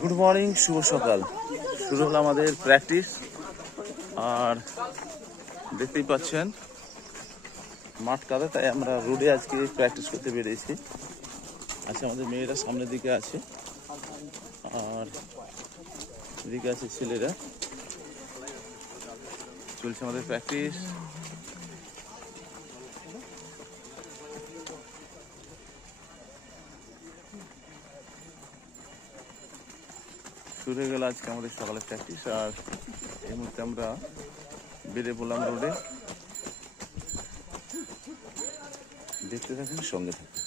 Good morning, শুভ সকাল। শুরু হলো আমাদের প্র্যাকটিস। আর দেখতেই পাচ্ছেন মাঠ কাদা, তাই আমরা রোডে আজকে প্র্যাকটিস করতে বেরিয়েছি। আচ্ছা, আমাদের মেয়েরা সামনের দিকে আছে আর এদিকে আছে ছেলেরা। চলছে আমাদের প্র্যাকটিস। শুরু হয়ে গেল আজকে আমাদের সকালে প্র্যাকটিস। আর এই মুহূর্তে আমরা বেরিয়ে পড়লাম রোডে। দেখতে থাকুন, সঙ্গে থাকুন।